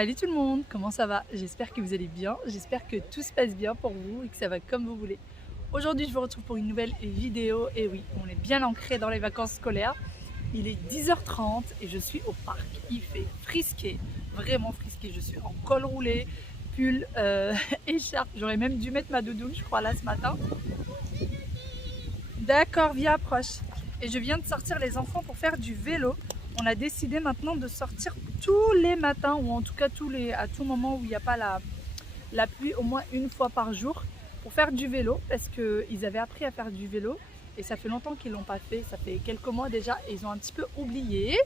Salut tout le monde, comment ça va? J'espère que vous allez bien, j'espère que tout se passe bien pour vous et que ça va comme vous voulez. Aujourd'hui je vous retrouve pour une nouvelle vidéo et oui, on est bien ancré dans les vacances scolaires. Il est 10h30 et je suis au parc, il fait frisqué, vraiment frisqué, je suis en col roulé, pull, écharpe, j'aurais même dû mettre ma doudoune je crois là ce matin. D'accord, viens approche. Et je viens de sortir les enfants pour faire du vélo. On a décidé maintenant de sortir tous les matins ou en tout cas à tout moment où il n'y a pas la pluie, au moins une fois par jour pour faire du vélo parce qu'ils avaient appris à faire du vélo et ça fait longtemps qu'ils ne l'ont pas fait, ça fait quelques mois déjà et ils ont un petit peu oublié.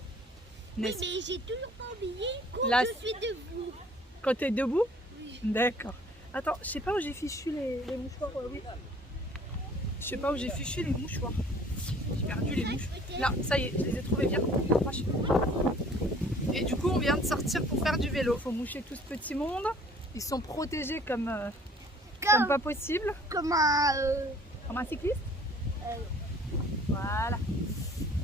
Oui, mais j'ai toujours pas oublié quand Là, je suis debout. Quand tu es debout? Oui. D'accord. Attends, je sais pas où j'ai fichu les mouchoirs. Oui. Je sais pas où j'ai fichu les mouchoirs. J'ai perdu les mouchoirs. Là, ça y est, je les ai trouvés bien. Et du coup, on vient de sortir pour faire du vélo. Faut moucher tout ce petit monde. Ils sont protégés comme pas possible. Comme Comme un cycliste. Voilà.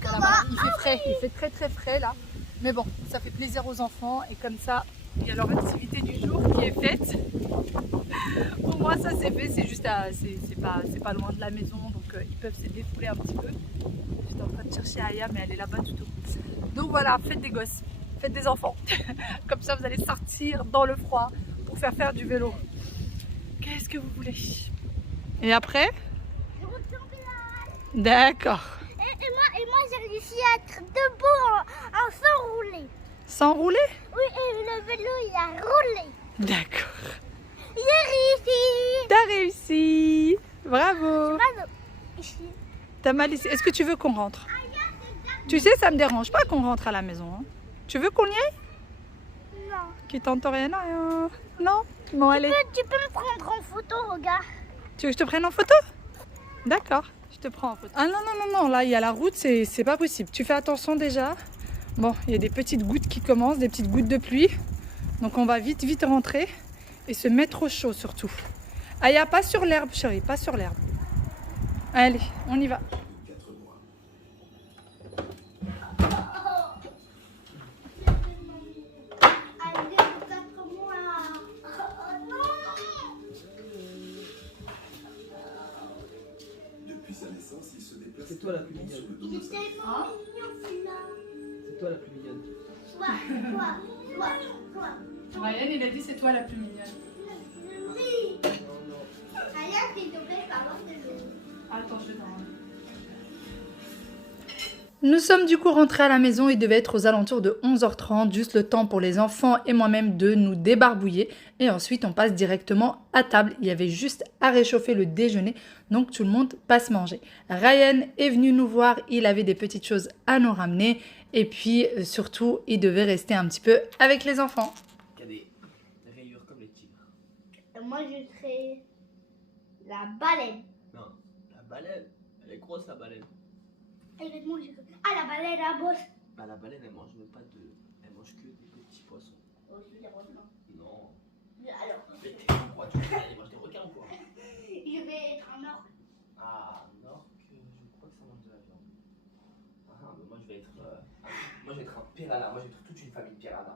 Comme Voilà, il fait frais, il fait très très frais là. Mais bon, ça fait plaisir aux enfants et comme ça, il y a leur activité du jour qui est faite. Pour moi, ça c'est fait, c'est juste c'est pas loin de la maison, donc ils peuvent se défouler un petit peu. J'étais en train de chercher Aya, mais elle est là-bas tout au bout. Donc voilà, faites des gosses, faites des enfants. Comme ça, vous allez sortir dans le froid pour faire du vélo. Qu'est-ce que vous voulez? Et après? D'accord. Et moi j'ai réussi à être debout en s'enrouler. Sans rouler? Oui, et le vélo il a roulé. D'accord. J'ai réussi. T'as réussi. Bravo. Ici. T'as mal ici. Est-ce que tu veux qu'on rentre? Tu sais, ça me dérange pas qu'on rentre à la maison. Hein. Tu veux qu'on y aille? Non. Qui t'entend rien? Non? Bon, allez. Tu peux me prendre en photo, regarde. Tu veux que je te prenne en photo? D'accord, je te prends en photo. Ah non, là, il y a la route, c'est pas possible. Tu fais attention déjà. Bon, il y a des petites gouttes qui commencent, des petites gouttes de pluie. Donc on va vite rentrer et se mettre au chaud surtout. Ah, il n'y a pas sur l'herbe, chérie, pas sur l'herbe. Allez, on y va. C'est toi la plus mignonne. Il est tellement mignon celui-là. C'est toi la plus mignonne. Toi. Ryan, il a dit c'est toi la plus mignonne. Oui. Non, non. Aya, s'il te plaît, parle de l'eau. Attends, je vais dans. Nous sommes du coup rentrés à la maison, il devait être aux alentours de 11h30, juste le temps pour les enfants et moi-même de nous débarbouiller. Et ensuite, on passe directement à table. Il y avait juste à réchauffer le déjeuner, donc tout le monde passe manger. Ryan est venu nous voir, il avait des petites choses à nous ramener. Et puis, surtout, il devait rester un petit peu avec les enfants. Il y a des rayures comme les tigres. Et moi, je serai la baleine. Non, la baleine. Elle est grosse la baleine. Et je vais te manger comme... Ah, la baleine à bosse. Bah, la baleine elle mange même pas de. Elle mange que des petits poissons. Aussi, les requins. Non. Alors, Mais t'es quoi, tu vois, elle mange des requins ou quoi? je vais être un orque. Ah, non, je crois que ça mange de la viande. Ah, mais moi je vais être. Moi je vais être un piranha. Moi je vais être toute une famille de piranha.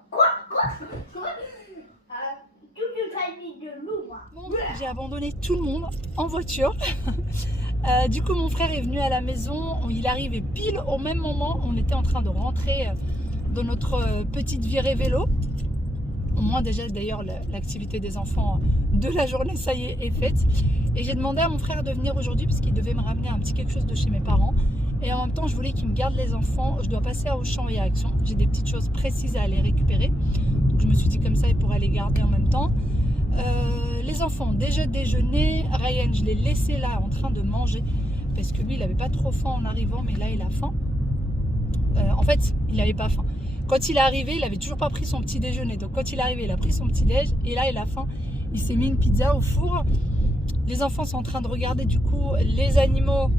Toute une famille de loups, moi. J'ai abandonné tout le monde en voiture. Du coup, mon frère est venu à la maison. Il arrivait pile au même moment. On était en train de rentrer dans notre petite virée vélo. Au moins, déjà, d'ailleurs, l'activité des enfants de la journée, ça y est faite. Et j'ai demandé à mon frère de venir aujourd'hui parce qu'il devait me ramener un petit quelque chose de chez mes parents. Et en même temps, je voulais qu'il me garde les enfants. Je dois passer à Auchan et à Action. J'ai des petites choses précises à aller récupérer. Donc, je me suis dit comme ça, il pourrait les garder en même temps. Les enfants ont déjà déjeuné. Ryan, je l'ai laissé là en train de manger parce que lui, il n'avait pas trop faim en arrivant, mais là, il a faim. En fait, il n'avait pas faim. Quand il est arrivé, il n'avait toujours pas pris son petit déjeuner. Donc, quand il est arrivé, il a pris son petit déj et là, il a faim. Il s'est mis une pizza au four. Les enfants sont en train de regarder du coup les animaux.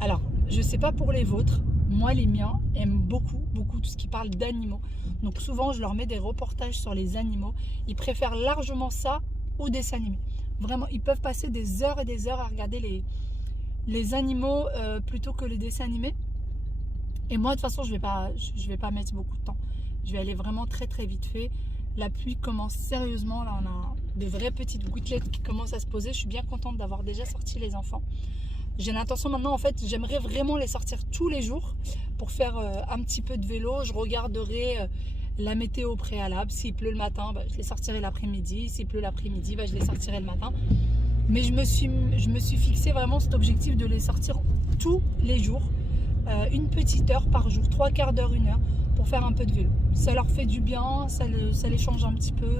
Alors, je ne sais pas pour les vôtres. Moi, les miens aiment beaucoup tout ce qui parle d'animaux. Donc souvent, je leur mets des reportages sur les animaux. Ils préfèrent largement ça aux dessins animés. Vraiment, ils peuvent passer des heures et des heures à regarder les animaux plutôt que les dessins animés. Et moi, de toute façon, je vais pas mettre beaucoup de temps. Je vais aller vraiment très vite fait. La pluie commence sérieusement. Là, on a de vraies petites gouttelettes qui commencent à se poser. Je suis bien contente d'avoir déjà sorti les enfants. J'ai l'intention maintenant, en fait, j'aimerais vraiment les sortir tous les jours pour faire un petit peu de vélo. Je regarderai la météo au préalable. S'il pleut le matin, bah, je les sortirai l'après-midi. S'il pleut l'après-midi, bah, je les sortirai le matin. Mais je me suis fixé vraiment cet objectif de les sortir tous les jours. Une petite heure par jour, 3/4 d'heure, 1 heure, pour faire un peu de vélo. Ça leur fait du bien, ça les change un petit peu.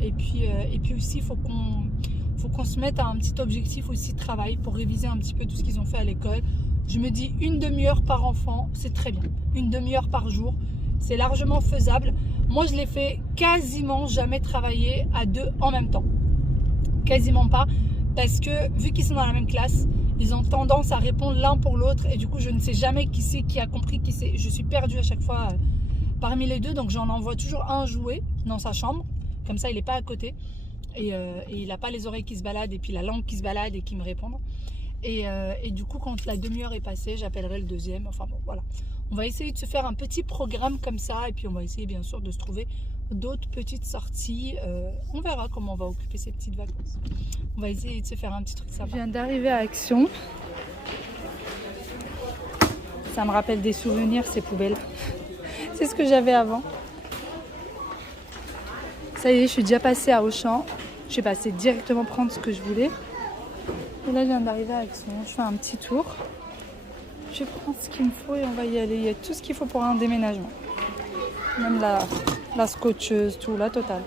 Et puis aussi, il faut qu'on se mette à un petit objectif aussi de travail pour réviser un petit peu tout ce qu'ils ont fait à l'école. Je me dis 1 demi-heure par enfant, c'est très bien. 1 demi-heure par jour, c'est largement faisable. Moi, je les fais quasiment jamais travailler à 2 en même temps. Quasiment pas, parce que vu qu'ils sont dans la même classe, ils ont tendance à répondre l'un pour l'autre et du coup, je ne sais jamais qui c'est qui a compris, qui c'est. Je suis perdue à chaque fois parmi les deux, donc j'en envoie toujours un jouer dans sa chambre. Comme ça, il n'est pas à côté. Et il n'a pas les oreilles qui se baladent et puis la langue qui se balade et qui me répondent. Et du coup, quand la demi-heure est passée, j'appellerai le deuxième. Enfin bon, voilà. On va essayer de se faire un petit programme comme ça. Et puis on va essayer bien sûr de se trouver d'autres petites sorties. On verra comment on va occuper ces petites vacances. On va essayer de se faire un petit truc sympa. Je viens d'arriver à Action. Ça me rappelle des souvenirs, ces poubelles. C'est ce que j'avais avant. Ça y est, je suis déjà passée à Auchan. Je suis passée directement prendre ce que je voulais. Et là, je viens d'arriver à Action. Je fais un petit tour. Je vais prendre ce qu'il me faut et on va y aller. Il y a tout ce qu'il faut pour un déménagement. Même la scotcheuse, tout, la totale.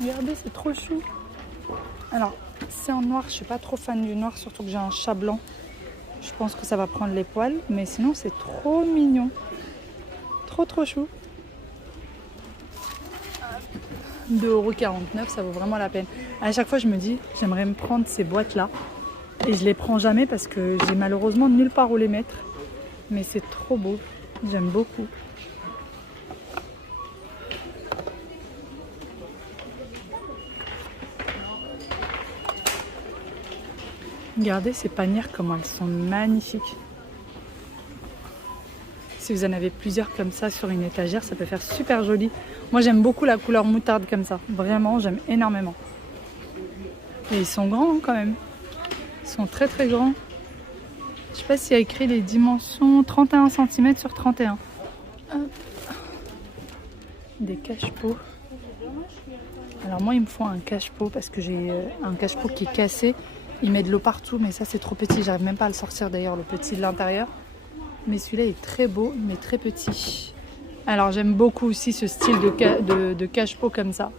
Regardez, c'est trop chou. Alors, c'est en noir. Je suis pas trop fan du noir, surtout que j'ai un chat blanc. Je pense que ça va prendre les poils, mais sinon c'est trop mignon. Trop chou. 2,49 €, ça vaut vraiment la peine. À chaque fois je me dis, j'aimerais me prendre ces boîtes-là. Et je les prends jamais parce que j'ai malheureusement nulle part où les mettre. Mais c'est trop beau. J'aime beaucoup. Regardez ces panières, comment elles sont magnifiques. Si vous en avez plusieurs comme ça sur une étagère, ça peut faire super joli. Moi, j'aime beaucoup la couleur moutarde comme ça. Vraiment, j'aime énormément. Et ils sont grands hein, quand même. Ils sont très grands. Je sais pas s'il y a écrit les dimensions 31 cm sur 31. Hop. Des cache-pots. Alors moi, il me faut un cache-pot parce que j'ai un cache-pot qui est cassé. Il met de l'eau partout, mais ça c'est trop petit. J'arrive même pas à le sortir d'ailleurs, le petit de l'intérieur. Mais celui-là est très beau, mais très petit. Alors j'aime beaucoup aussi ce style de cache-pot comme ça.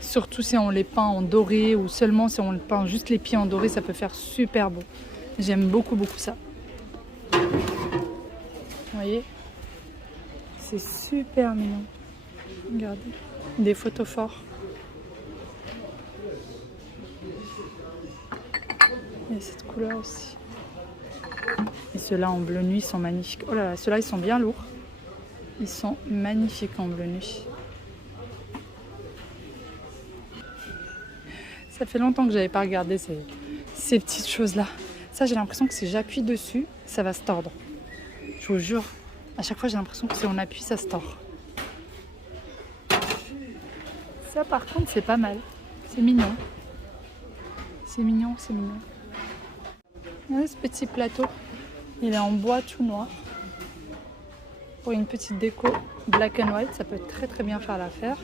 Surtout si on les peint en doré ou seulement si on peint juste les pieds en doré, ça peut faire super beau. J'aime beaucoup ça. Vous voyez? C'est super mignon. Regardez. Des photos forts. Il y a cette couleur aussi. Et ceux-là en bleu nuit sont magnifiques. Oh là là, ceux-là ils sont bien lourds. Ils sont magnifiques en bleu nuit. Ça fait longtemps que j'avais pas regardé ces petites choses-là. Ça, j'ai l'impression que si j'appuie dessus, ça va se tordre. Je vous jure, à chaque fois j'ai l'impression que si on appuie, ça se tord. Ça par contre, c'est pas mal. C'est mignon. C'est mignon. Regardez ce petit plateau. Il est en bois tout noir. Pour une petite déco black and white, ça peut très bien faire l'affaire.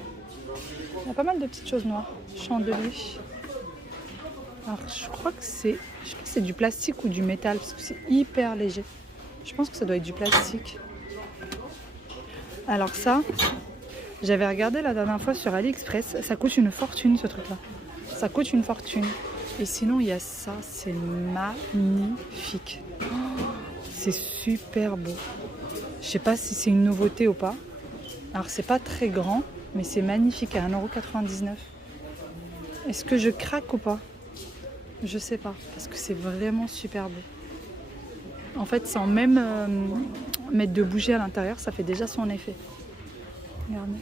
Il y a pas mal de petites choses noires. Chandelier. Alors je crois que c'est du plastique ou du métal parce que c'est hyper léger. Je pense que ça doit être du plastique. Alors ça, j'avais regardé la dernière fois sur AliExpress. Ça coûte une fortune ce truc-là. Ça coûte une fortune. Et sinon, il y a ça, c'est magnifique. Oh, c'est super beau. Je sais pas si c'est une nouveauté ou pas. Alors, c'est pas très grand, mais c'est magnifique à 1,99 €. Est-ce que je craque ou pas? Je sais pas, parce que c'est vraiment super beau. En fait, sans même mettre de bougie à l'intérieur, ça fait déjà son effet. Regardez.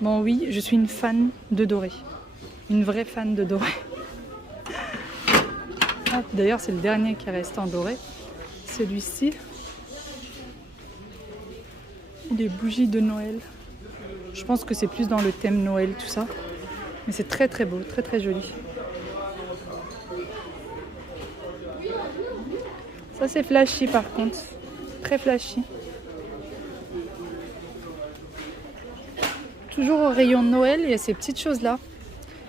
Bon, oui, je suis une fan de doré. Une vraie fan de doré. Ah, d'ailleurs, c'est le dernier qui reste en doré. Celui-ci. Des bougies de Noël. Je pense que c'est plus dans le thème Noël, tout ça. Mais c'est très très beau, très très joli. Ça c'est flashy par contre. Très flashy. Toujours au rayon de Noël, il y a ces petites choses là.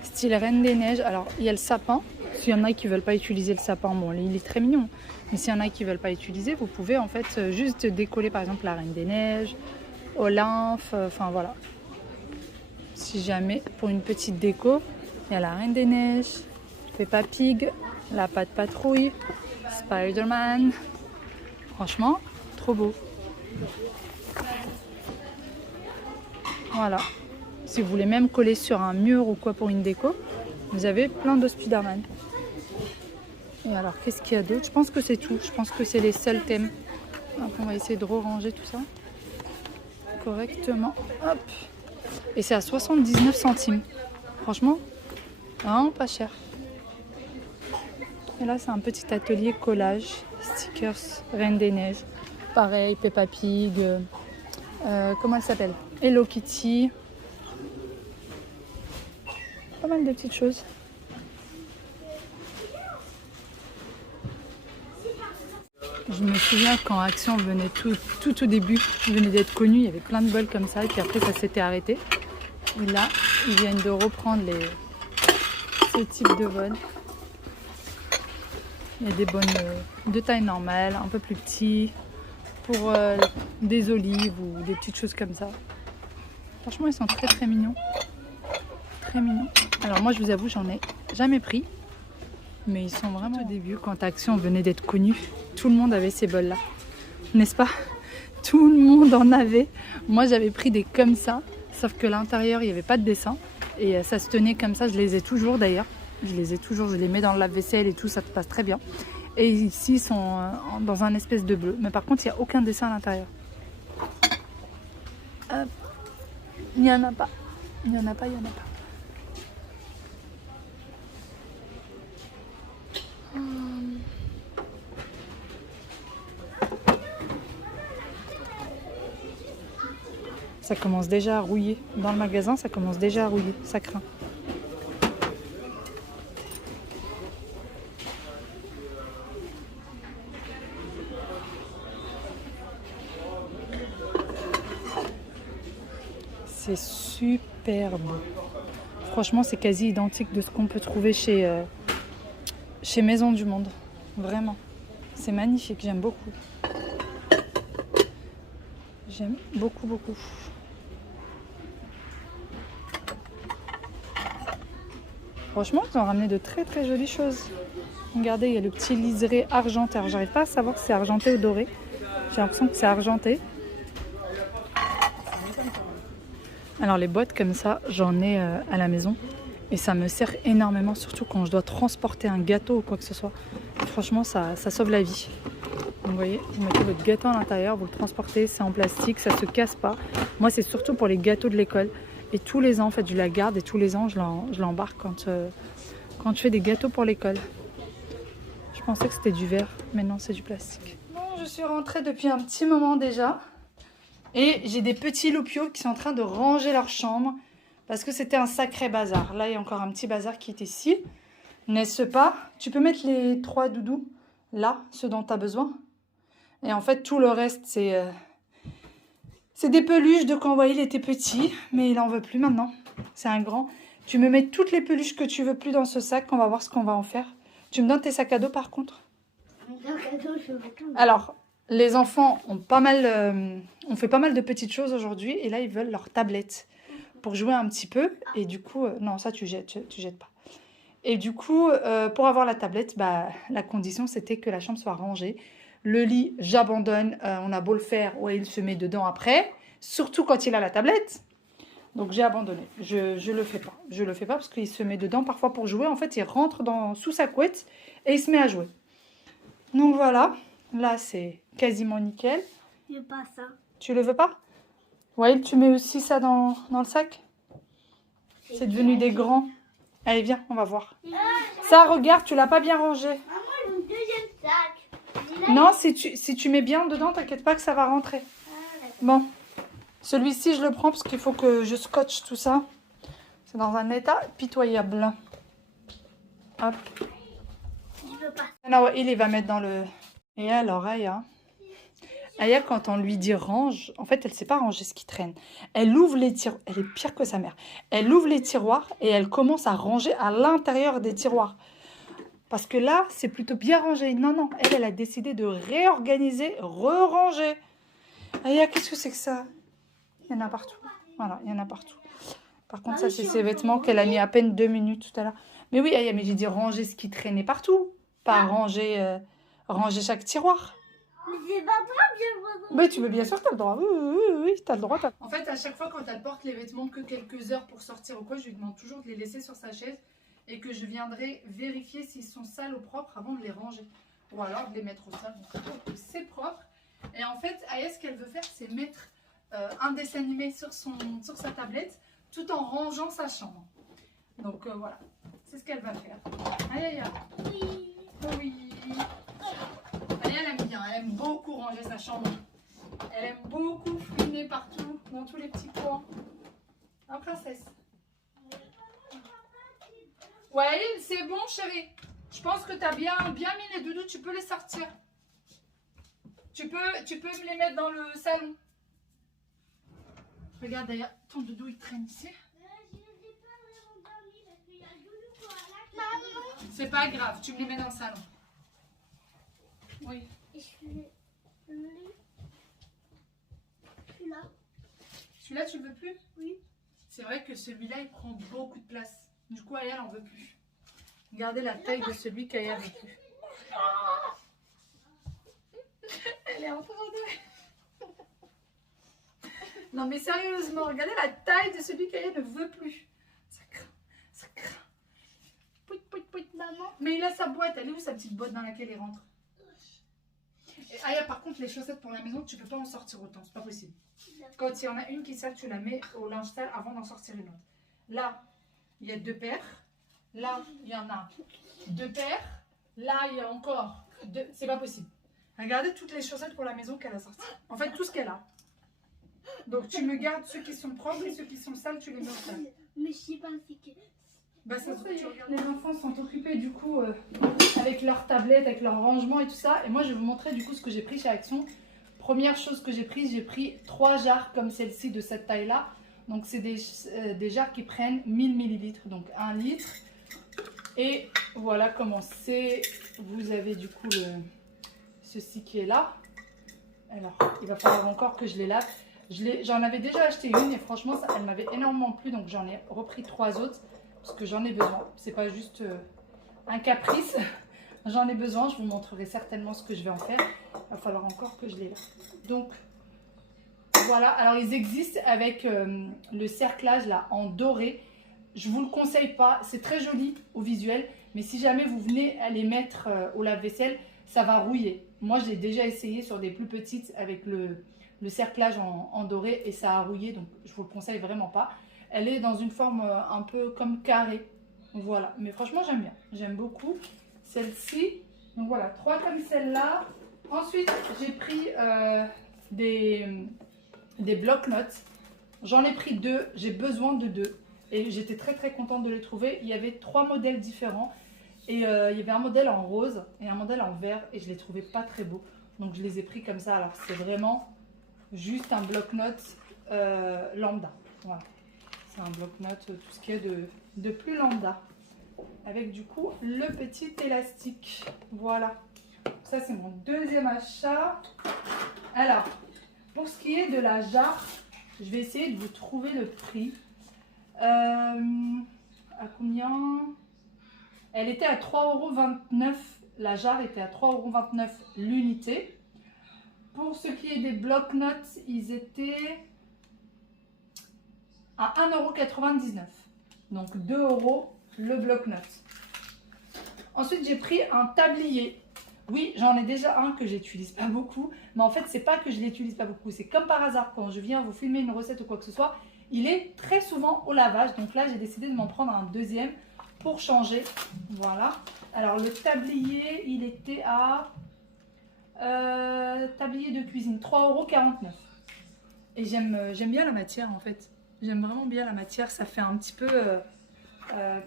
Style Reine des Neiges. Alors il y a le sapin. S'il y en a qui ne veulent pas utiliser le sapin, bon il est très mignon. Mais s'il y en a qui ne veulent pas utiliser, vous pouvez en fait juste décoller par exemple la Reine des Neiges, Olympe, enfin voilà. Si jamais pour une petite déco, il y a la Reine des Neiges, Peppa Pig, la Patte Patrouille, Spider-Man. Franchement, trop beau. Voilà. Si vous voulez même coller sur un mur ou quoi pour une déco, vous avez plein de Spider-Man. Et alors, qu'est-ce qu'il y a d'autre? Je pense que c'est tout. Je pense que c'est les seuls thèmes. Donc, on va essayer de ranger tout ça correctement. Hop. Et c'est à 79 centimes. Franchement, vraiment pas cher. Et là, c'est un petit atelier collage. Stickers, Reine des Neiges. Pareil, Peppa Pig. Comment elle s'appelle? Hello Kitty. Pas mal de petites choses. Je me souviens quand Action venait tout au début, venait d'être connue, il y avait plein de bols comme ça, et puis après ça s'était arrêté. Et là, ils viennent de reprendre ce type de bols. Il y a des bonnes de taille normale, un peu plus petits, pour des olives ou des petites choses comme ça. Franchement, ils sont très très mignons. Très mignons. Alors moi, je vous avoue, j'en ai jamais pris. Mais ils sont vraiment au début, quand Action venait d'être connue, tout le monde avait ces bols-là. N'est-ce pas? Tout le monde en avait. Moi, j'avais pris des comme ça, sauf que l'intérieur, il n'y avait pas de dessin. Et ça se tenait comme ça, je les ai toujours d'ailleurs. Je les ai toujours, je les mets dans le lave-vaisselle et tout, ça passe très bien. Et ici, ils sont dans un espèce de bleu. Mais par contre, il n'y a aucun dessin à l'intérieur. Il n'y en a pas. Il n'y en a pas, il n'y en a pas. Ça commence déjà à rouiller. Dans le magasin, ça commence déjà à rouiller. Ça craint. C'est super beau. Franchement, c'est quasi identique de ce qu'on peut trouver chez Maison du Monde. Vraiment. C'est magnifique. J'aime beaucoup. J'aime beaucoup, beaucoup. Franchement, ils ont ramené de très très jolies choses. Regardez, il y a le petit liseré argenté. Alors, j'arrive pas à savoir si c'est argenté ou doré. J'ai l'impression que c'est argenté. Alors, les boîtes comme ça, j'en ai à la maison. Et ça me sert énormément, surtout quand je dois transporter un gâteau ou quoi que ce soit. Franchement, ça sauve la vie. Donc, vous voyez, vous mettez votre gâteau à l'intérieur, vous le transportez, c'est en plastique, ça se casse pas. Moi, c'est surtout pour les gâteaux de l'école. Et tous les ans, en fait, je la garde et tous les ans, je l'embarque quand je fais des gâteaux pour l'école. Je pensais que c'était du verre, mais non, c'est du plastique. Bon, je suis rentrée depuis un petit moment déjà. Et j'ai des petits loupiaux qui sont en train de ranger leur chambre parce que c'était un sacré bazar. Là, il y a encore un petit bazar qui est ici. N'est-ce pas? Tu peux mettre les 3 doudous là, ceux dont tu as besoin. Et en fait, tout le reste, c'est des peluches de quand il était petit, mais il n'en veut plus maintenant. C'est un grand. Tu me mets toutes les peluches que tu veux plus dans ce sac, on va voir ce qu'on va en faire. Tu me donnes tes sacs à dos par contre? Alors, les enfants ont fait pas mal de petites choses aujourd'hui et là, ils veulent leur tablette pour jouer un petit peu. Et du coup, non, ça, tu jettes pas. Et du coup, pour avoir la tablette, la condition, c'était que la chambre soit rangée. Le lit, j'abandonne. On a beau le faire, ouais, il se met dedans après. Surtout quand il a la tablette. Donc, j'ai abandonné. Je le fais pas. Je le fais pas parce qu'il se met dedans parfois pour jouer. En fait, il rentre sous sa couette et il se met à jouer. Donc, voilà. Là, c'est quasiment nickel. Je veux pas ça. Tu le veux pas? Ouais, tu mets aussi ça dans le sac? C'est devenu des grands. Allez, viens, on va voir. Ça, regarde, tu l'as pas bien rangé. Moi, Non, si tu mets bien dedans, t'inquiète pas que ça va rentrer. Bon, celui-ci, je le prends parce qu'il faut que je scotche tout ça. C'est dans un état pitoyable. Hop. Je veux pas. Non, ouais, il va mettre dans le... Et alors, Aya, quand on lui dit range, en fait, elle ne sait pas ranger ce qui traîne. Elle ouvre les tiroirs. Elle est pire que sa mère. Elle ouvre les tiroirs et elle commence à ranger à l'intérieur des tiroirs. Parce que là, c'est plutôt bien rangé. Non, non, elle a décidé de réorganiser, re-ranger. Aya, qu'est-ce que c'est que ça? Il y en a partout. Voilà, il y en a partout. Par contre, ça, c'est ses vêtements qu'elle a mis à peine 2 minutes tout à l'heure. Mais oui, Aya, mais j'ai dit ranger ce qui traînait partout. Pas ranger chaque tiroir. Mais c'est pas toi, bien. Mais tu veux bien sûr, tu as le droit. Oui, tu as le droit. En fait, à chaque fois, quand elle porte les vêtements que quelques heures pour sortir ou quoi, je lui demande toujours de les laisser sur sa chaise et que je viendrai vérifier s'ils sont sales ou propres avant de les ranger. Ou alors de les mettre au sol. Donc, c'est propre. Et en fait, Aya, ce qu'elle veut faire, c'est mettre un dessin animé sur sa tablette tout en rangeant sa chambre. Donc, voilà. C'est ce qu'elle va faire. Aya. Oui. Oui. Elle aime bien, elle aime beaucoup ranger sa chambre. Elle aime beaucoup fouiner partout, dans tous les petits coins. Hein, princesse? Ouais, c'est bon, chérie. Je pense que tu as bien mis les doudous, tu peux les sortir. Tu peux me les mettre dans le salon. Regarde d'ailleurs, ton doudou il traîne ici. C'est pas grave, tu me les mets dans le salon. Oui. Celui-là. Celui-là, tu le veux plus? Oui. C'est vrai que celui-là, il prend beaucoup de place. Du coup, Aya n'en veut plus. Regardez la taille de celui qu'Aya veut plus. Elle est en train de... Non mais sérieusement, regardez la taille de celui qu'Aya ne veut plus. Ça craint, ça craint. Pouit, pouit, pouit, maman. Mais il a sa boîte, elle est où sa petite boîte dans laquelle il rentre? Et Aya, par contre, les chaussettes pour la maison, tu peux pas en sortir autant, c'est pas possible. Quand il y en a une qui sale, tu la mets au linge sale avant d'en sortir une autre. Là, il y a 2 paires. Là, il y en a 2 paires. Là, il y a encore 2. C'est pas possible. Regardez toutes les chaussettes pour la maison qu'elle a sorties. En fait, tout ce qu'elle a. Donc, tu me gardes ceux qui sont propres et ceux qui sont sales, tu les mets au sale. Mais je sais pas, c'est que... Bah ça se fait, les enfants sont occupés du coup avec leur tablette, avec leur rangement et tout ça. Et moi, je vais vous montrer du coup ce que j'ai pris chez Action. Première chose que j'ai pris 3 jarres comme celle-ci de cette taille-là. Donc, c'est des jarres qui prennent 1000 ml, donc 1 litre. Et voilà comment c'est. Vous avez du coup ceci qui est là. Alors, il va falloir encore que je les lave. J'en avais déjà acheté une et franchement, elle m'avait énormément plu. Donc, j'en ai repris 3 autres parce que j'en ai besoin. C'est pas juste un caprice. J'en ai besoin. Je vous montrerai certainement ce que je vais en faire. Il va falloir encore que je les lave. Donc, voilà. Alors, ils existent avec le cerclage là en doré. Je ne vous le conseille pas. C'est très joli au visuel. Mais si jamais vous venez à les mettre au lave-vaisselle, ça va rouiller. Moi, j'ai déjà essayé sur des plus petites avec le cerclage en doré et ça a rouillé. Donc, je ne vous le conseille vraiment pas. Elle est dans une forme un peu comme carré. Voilà. Mais franchement, j'aime bien. J'aime beaucoup celle-ci. Donc, voilà. 3 comme celle-là. Ensuite, j'ai pris des bloc-notes. J'en ai pris 2. J'ai besoin de 2. Et j'étais très très contente de les trouver. Il y avait 3 modèles différents. Et il y avait un modèle en rose et un modèle en vert. Et je les trouvais pas très beaux. Donc je les ai pris comme ça. Alors c'est vraiment juste un bloc-notes lambda. Voilà. C'est un bloc-notes, tout ce qui est de plus lambda. Avec du coup le petit élastique. Voilà. Ça c'est mon deuxième achat. Alors, pour ce qui est de la jarre, je vais essayer de vous trouver le prix. À combien? Elle était à 3,29 €. La jarre était à 3,29 € l'unité. Pour ce qui est des bloc-notes, ils étaient à 1,99 €. Donc 2 € le bloc-notes. Ensuite, j'ai pris un tablier. Oui, j'en ai déjà un que j'utilise pas beaucoup. Mais en fait, c'est pas que je l'utilise pas beaucoup. C'est comme par hasard, quand je viens vous filmer une recette ou quoi que ce soit, il est très souvent au lavage. Donc là, j'ai décidé de m'en prendre un deuxième pour changer. Voilà. Alors, le tablier, il était à Tablier de cuisine, 3,49 €. Et j'aime bien la matière en fait. J'aime vraiment bien la matière. Ça fait un petit peu,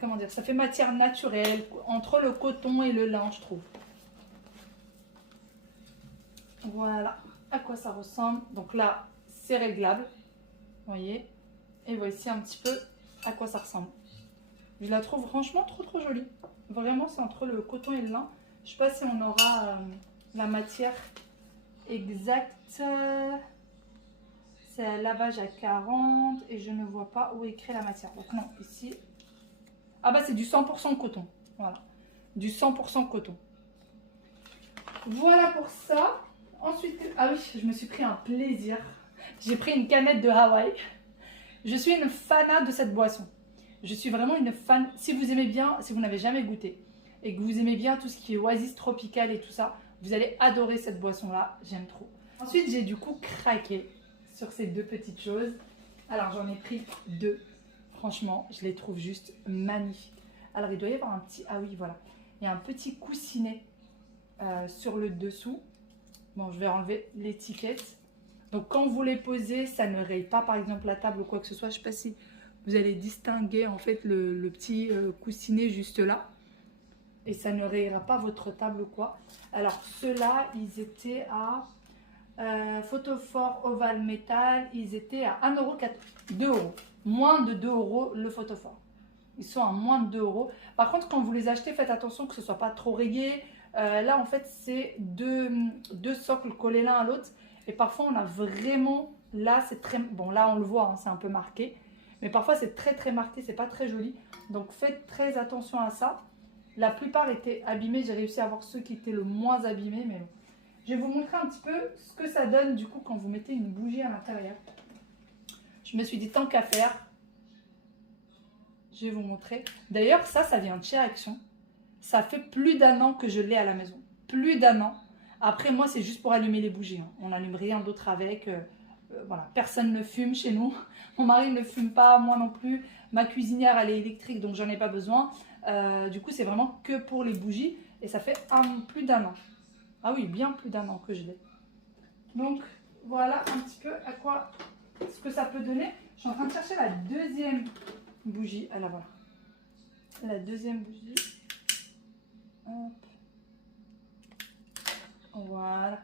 comment dire, ça fait matière naturelle entre le coton et le lin, je trouve. Voilà à quoi ça ressemble. Donc là, c'est réglable. Vous voyez. Et voici un petit peu à quoi ça ressemble. Je la trouve franchement trop jolie. Vraiment, c'est entre le coton et le lin. Je sais pas si on aura la matière exacte. C'est un lavage à 40 et je ne vois pas où est écrit la matière. Donc non, ici. Ah bah c'est du 100% coton. Voilà. Du 100% coton. Voilà pour ça. Ensuite, ah oui, je me suis pris un plaisir. J'ai pris une canette de Hawaï. Je suis une fanat de cette boisson. Je suis vraiment une fan. Si vous aimez bien, si vous n'avez jamais goûté et que vous aimez bien tout ce qui est oasis tropical et tout ça, vous allez adorer cette boisson-là. J'aime trop. Ensuite, j'ai du coup craqué sur ces deux petites choses. Alors, j'en ai pris deux. Franchement, je les trouve juste magnifiques. Alors, il doit y avoir un petit... Ah oui, voilà. Il y a un petit coussinet sur le dessous. Bon, je vais enlever l'étiquette. Donc, quand vous les posez, ça ne raye pas, par exemple, la table ou quoi que ce soit. Je ne sais pas si vous allez distinguer, en fait, le petit coussinet juste là. Et ça ne rayera pas votre table ou quoi. Alors, ceux-là, ils étaient à... photophore ovale métal, ils étaient à 2 €. Moins de 2 € le photophore. Ils sont à moins de 2 €. Par contre, quand vous les achetez, faites attention que ce ne soit pas trop rayé. Là, en fait, c'est deux socles collés l'un à l'autre. Et parfois, on a vraiment... Là, c'est très... Bon, là, on le voit, hein, c'est un peu marqué. Mais parfois, c'est très marqué. C'est pas très joli. Donc, faites très attention à ça. La plupart étaient abîmés. J'ai réussi à voir ceux qui étaient le moins abîmés. Mais bon. Je vais vous montrer un petit peu ce que ça donne du coup quand vous mettez une bougie à l'intérieur. Je me suis dit tant qu'à faire, je vais vous montrer. D'ailleurs ça vient de chez Action. Ça fait plus d'1 an que je l'ai à la maison. Plus d'1 an. Après moi c'est juste pour allumer les bougies. Hein. On n'allume rien d'autre avec. Voilà. Personne ne fume chez nous. Mon mari ne fume pas, moi non plus. Ma cuisinière elle est électrique donc j'en ai pas besoin. Du coup c'est vraiment que pour les bougies. Et ça fait plus d'1 an. Ah oui, bien plus d'1 an que je l'ai. Donc, voilà un petit peu à quoi, ce que ça peut donner. Je suis en train de chercher la deuxième bougie. Ah là, voilà. La deuxième bougie. Hop. Voilà.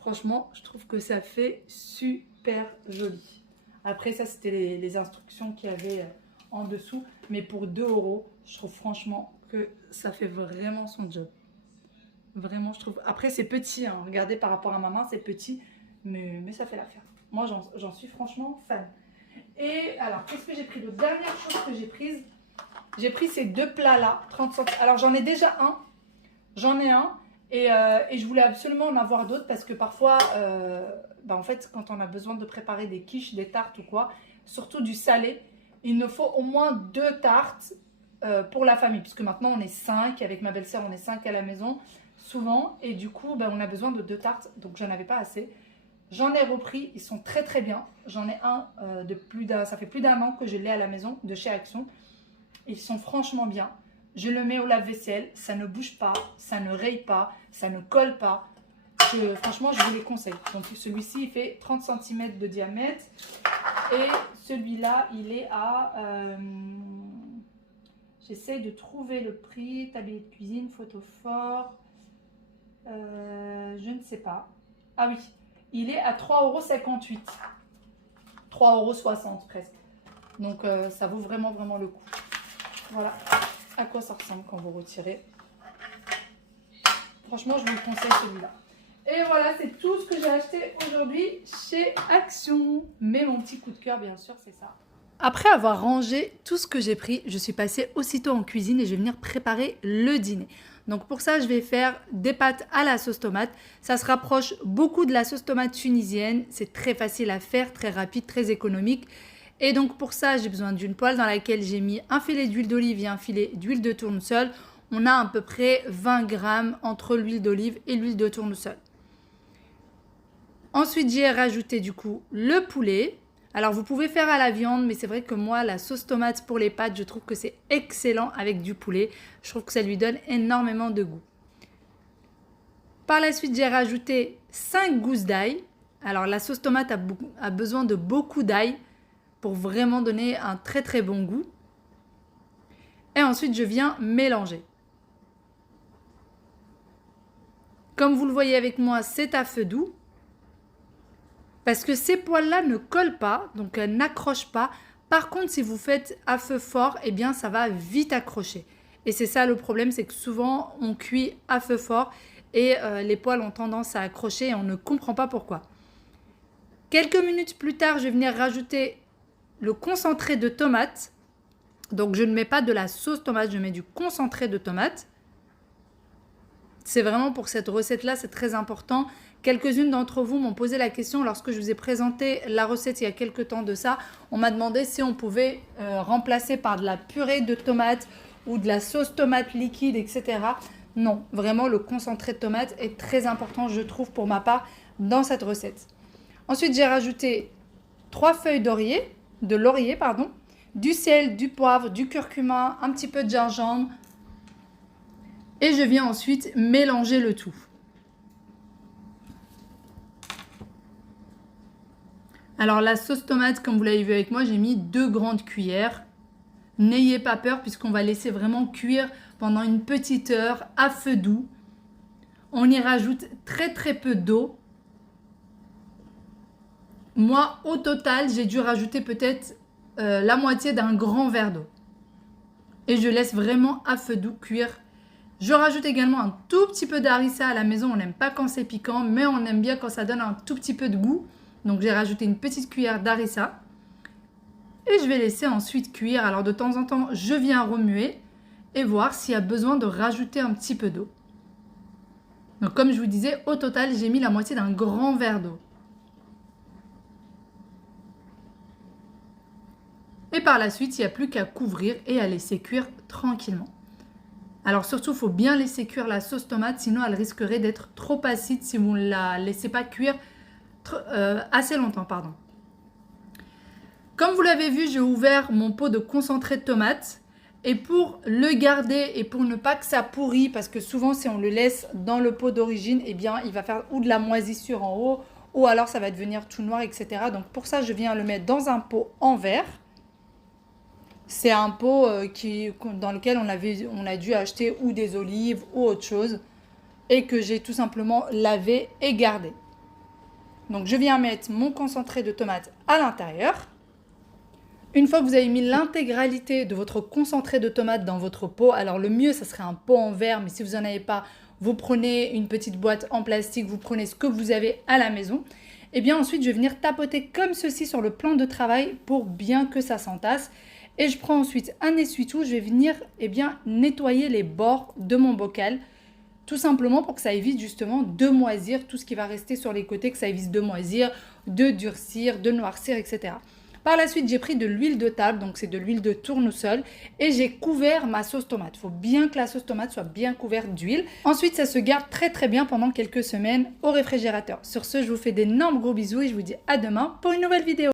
Franchement, je trouve que ça fait super joli. Après, ça, c'était les instructions qu'il y avait en dessous. Mais pour 2 €, je trouve franchement que ça fait vraiment son job. Vraiment, je trouve. Après, c'est petit. Hein. Regardez, par rapport à ma main, c'est petit. Mais ça fait l'affaire. Moi, j'en suis franchement fan. Et alors, qu'est-ce que j'ai pris? L'autre dernière chose que j'ai prise, j'ai pris ces deux plats-là, 30 centimes. Alors, j'en ai déjà un. J'en ai un. Et je voulais absolument en avoir d'autres parce que parfois, en fait, quand on a besoin de préparer des quiches, des tartes ou quoi, surtout du salé, il nous faut au moins 2 tartes pour la famille. Puisque maintenant, on est 5. Avec ma belle-sœur, on est 5 à la maison. Souvent, et du coup on a besoin de 2 tartes, donc j'en avais pas assez. J'en ai repris, ils sont très bien. J'en ai un ça fait plus d'1 an que je l'ai à la maison de chez Action. Ils sont franchement bien. Je le mets au lave-vaisselle, ça ne bouge pas, ça ne raye pas, ça ne colle pas. Franchement, je vous les conseille. Donc celui-ci, il fait 30 cm de diamètre et celui-là, il est à... J'essaye de trouver le prix, tablier de cuisine, photophore... je ne sais pas. Ah oui, il est à 3,58 €. 3,60 € presque. Donc ça vaut vraiment le coup. Voilà à quoi ça ressemble quand vous retirez. Franchement, je vous le conseille celui-là. Et voilà, c'est tout ce que j'ai acheté aujourd'hui chez Action. Mais mon petit coup de cœur, bien sûr, c'est ça. Après avoir rangé tout ce que j'ai pris, je suis passée aussitôt en cuisine et je vais venir préparer le dîner. Donc pour ça, je vais faire des pâtes à la sauce tomate. Ça se rapproche beaucoup de la sauce tomate tunisienne. C'est très facile à faire, très rapide, très économique. Et donc pour ça, j'ai besoin d'une poêle dans laquelle j'ai mis un filet d'huile d'olive et un filet d'huile de tournesol. On a à peu près 20 grammes entre l'huile d'olive et l'huile de tournesol. Ensuite, j'y ai rajouté du coup le poulet. Alors, vous pouvez faire à la viande, mais c'est vrai que moi, la sauce tomate pour les pâtes, je trouve que c'est excellent avec du poulet. Je trouve que ça lui donne énormément de goût. Par la suite, j'ai rajouté 5 gousses d'ail. Alors la sauce tomate a besoin de beaucoup d'ail pour vraiment donner un très très bon goût. Et ensuite, je viens mélanger. Comme vous le voyez avec moi, c'est à feu doux. Parce que ces poêles-là ne collent pas, donc elles n'accrochent pas. Par contre, si vous faites à feu fort, eh bien ça va vite accrocher. Et c'est ça le problème, c'est que souvent on cuit à feu fort et les poêles ont tendance à accrocher et on ne comprend pas pourquoi. Quelques minutes plus tard, je vais venir rajouter le concentré de tomate. Donc je ne mets pas de la sauce tomate, je mets du concentré de tomate. C'est vraiment pour cette recette-là, c'est très important. Quelques-unes d'entre vous m'ont posé la question lorsque je vous ai présenté la recette il y a quelques temps de ça. On m'a demandé si on pouvait remplacer par de la purée de tomates ou de la sauce tomate liquide, etc. Non, vraiment le concentré de tomate est très important, je trouve, pour ma part, dans cette recette. Ensuite, j'ai rajouté 3 feuilles de laurier, du sel, du poivre, du curcuma, un petit peu de gingembre. Et je viens ensuite mélanger le tout. Alors la sauce tomate, comme vous l'avez vu avec moi, j'ai mis 2 grandes cuillères. N'ayez pas peur puisqu'on va laisser vraiment cuire pendant une petite heure à feu doux. On y rajoute très très peu d'eau. Moi, au total, j'ai dû rajouter peut-être la moitié d'un grand verre d'eau. Et je laisse vraiment à feu doux cuire. Je rajoute également un tout petit peu d'harissa à la maison. On n'aime pas quand c'est piquant, mais on aime bien quand ça donne un tout petit peu de goût. Donc j'ai rajouté une petite cuillère d'harissa. Et je vais laisser ensuite cuire. Alors de temps en temps, je viens remuer et voir s'il y a besoin de rajouter un petit peu d'eau. Donc comme je vous disais, au total, j'ai mis la moitié d'un grand verre d'eau. Et par la suite, il n'y a plus qu'à couvrir et à laisser cuire tranquillement. Alors surtout, il faut bien laisser cuire la sauce tomate, sinon elle risquerait d'être trop acide si vous ne la laissez pas cuire assez longtemps. Comme vous l'avez vu, j'ai ouvert mon pot de concentré de tomate. Et pour le garder et pour ne pas que ça pourrit, parce que souvent si on le laisse dans le pot d'origine, eh bien il va faire ou de la moisissure en haut, ou alors ça va devenir tout noir, etc. Donc pour ça, je viens le mettre dans un pot en verre. C'est un pot dans lequel on a dû acheter ou des olives ou autre chose et que j'ai tout simplement lavé et gardé. Donc je viens mettre mon concentré de tomate à l'intérieur. Une fois que vous avez mis l'intégralité de votre concentré de tomate dans votre pot, alors le mieux, ça serait un pot en verre, mais si vous n'en avez pas, vous prenez une petite boîte en plastique, vous prenez ce que vous avez à la maison. Et bien ensuite, je vais venir tapoter comme ceci sur le plan de travail pour bien que ça s'entasse. Et je prends ensuite un essuie-tout, je vais venir nettoyer les bords de mon bocal, tout simplement pour que ça évite justement de moisir, tout ce qui va rester sur les côtés, que ça évite de moisir, de durcir, de noircir, etc. Par la suite, j'ai pris de l'huile de table, donc c'est de l'huile de tournesol, et j'ai couvert ma sauce tomate. Il faut bien que la sauce tomate soit bien couverte d'huile. Ensuite, ça se garde très très bien pendant quelques semaines au réfrigérateur. Sur ce, je vous fais d'énormes gros bisous et je vous dis à demain pour une nouvelle vidéo.